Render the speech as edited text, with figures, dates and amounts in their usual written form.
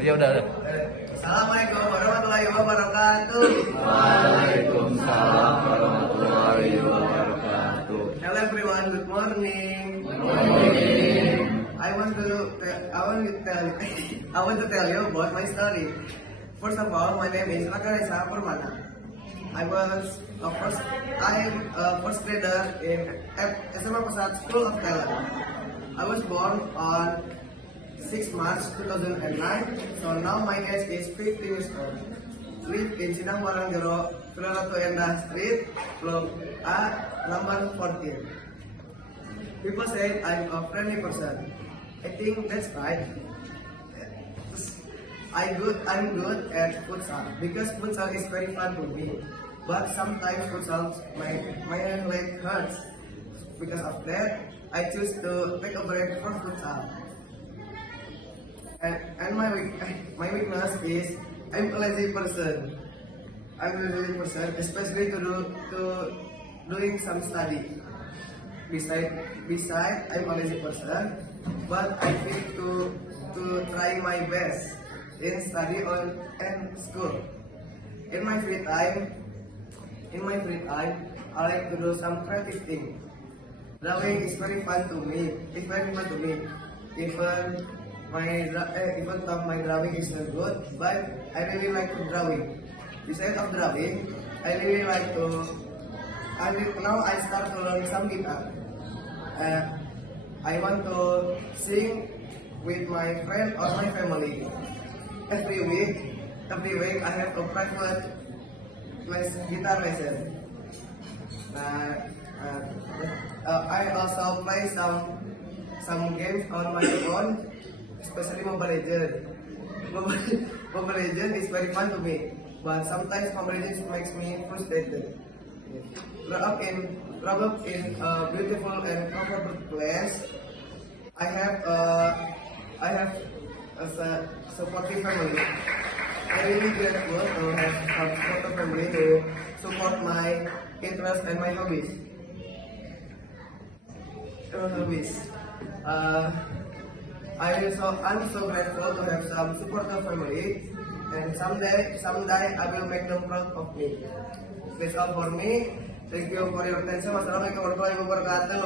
Ya udah. Assalamualaikum warahmatullahi wabarakatuh. Waalaikumsalam warahmatullahi wabarakatuh. Hello everyone, good morning. I want to tell you about my story. First of all, my name is Rakaresa Permana. I am a first grader at SMA Pusat School of Talent. I was born on 6 March 2009, so now my age is 50 years old. Live in Sidang Waranggero, Ratu Endah Street, Blok A, number 14. People say I'm a friendly person. I think that's right. I'm good at futsal because futsal is very fun to me. But sometimes futsal my leg hurts. Because of that, I choose to take a break from futsal. And my weakness is I'm a lazy person. Especially to doing some study. Besides, I'm a lazy person, but I think to try my best in study and school. In my free time, I like to do some creative thing. Drawing is very fun to me. It's very fun to me. Even though my drawing is not good, but I really like to drawing. Besides of drawing, I really like to. Now I start to learn some guitar. I want to sing with my friend or my family. Every week I have a private guitar lesson. I also play some games on my phone, especially Mobile Legends. Mobile Legends is very fun to me, but sometimes Mobile Legends makes me frustrated. Grow up in a beautiful and comfortable place. I have a supportive family. I really grateful to have a supportive family to support my interests and my hobbies. I'm so grateful to have some supportive family, and someday I will make them proud of me. That's all for me. Thank you for your attention. Wassalamualaikum warahmatullahi wabarakatuh.